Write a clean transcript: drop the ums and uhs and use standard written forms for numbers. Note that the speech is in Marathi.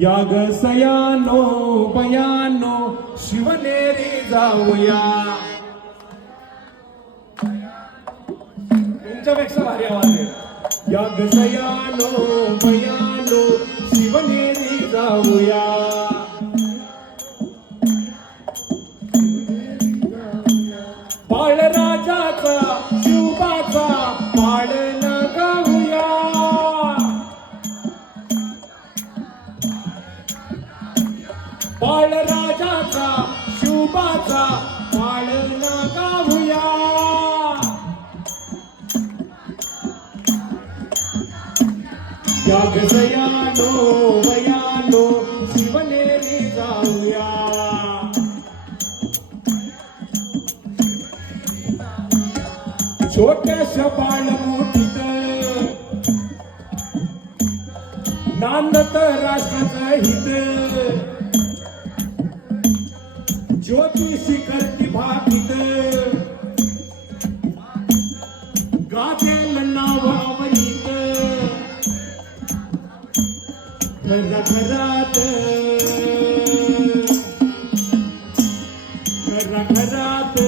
याग सयानो बयानो शिवनेरी जाऊया. तुमच्यापेक्षा भारी आवाज आहे. याग सयानो बयानो शिवनेरी जाऊया. बाळराजाचा शिवबाचा पाळणा गाऊया. बाळराजाचा शिवबाचा पाळणा गाऊया. याग सयानो बयानो शिवनेरी जाऊया. छोट्याशा बाळमोठीत नांदत राष्ट्राचं हित. ज्योतिषी करती भाकीत गाजेल नाव अवनीत. घराघरात घराघरात